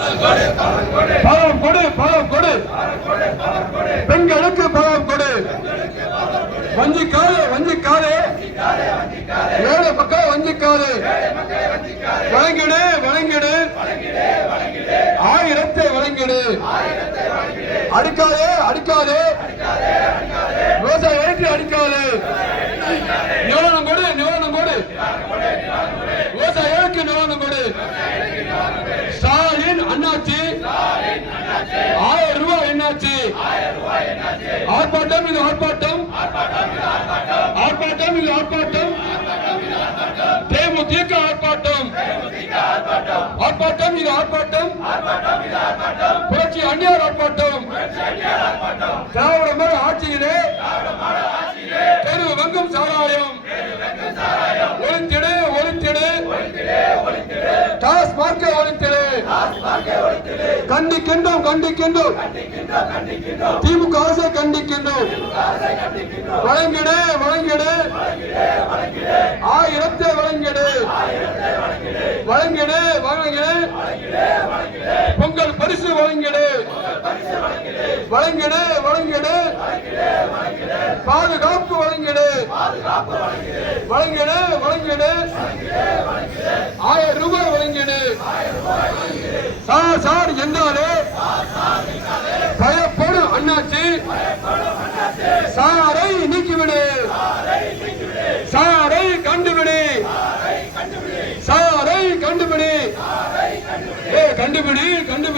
பணம் கொடு, பணம் கொடு, பெண்களுக்கு பணம் கொடு. வஞ்சிக்காதே, வஞ்சிக்காதே, ஏழை மக்கள் வஞ்சிக்காதே. வழங்கிடு, வழங்கிடு, ஆயிரத்தை வழங்கிடு. அடிக்காதே, அடிக்காதே, விவசாயிகளுக்கு அடிக்காதே. நிவாரணம் கொடு, நிவாரணம் கொடு, விவசாயிகளுக்கு நிவாரணம் கொடு. ஸ்டாலின் அண்ணாச்சி 1000 ரூபாய் என்னாச்சு? ஆர்ப்பாட்டம், இது ஆர்ப்பாட்டம், ஆர்ப்பாட்டம், இது ஆர்ப்பாட்டம், தேமுதிக ஆர்ப்பாட்டம், ஆர்ப்பாட்டம், இது ஆர்ப்பாட்டம், புரட்சி அந்நியார் ஆர்ப்பாட்டம். திராவிட மாடல் ஆட்சியிலே தெரு வங்கும் சாராயம் ஒழித்திடு, ஒழித்திடு, டாஸ்மார்க்கை ஒழித்திடு. கண்டிக்கின்றோம், கண்டிக்கின்றோம், திமுக அரசை கண்டிக்கின்றோம். வழங்கிடு, வழங்கிடு, ஆயிரத்தை வழங்கிடு, வழங்கிடு, வழங்கிடு, பொங்கல் பரிசு வழங்கிடு, வழங்கிடு, வழங்கிடு, பாதுகாப்பு வழங்கிடு, வழங்கிடு, வழங்கிடு, 1000 ரூபாய் வழங்கிடு. சார் சார் என்றாலே பயப்படும் அண்ணாச்சி, சாரை நீக்கிவிடு, சாரை கண்டுபிடி, சாரை கண்டுபிடி, கண்டுபிடி, கண்டுபிடி.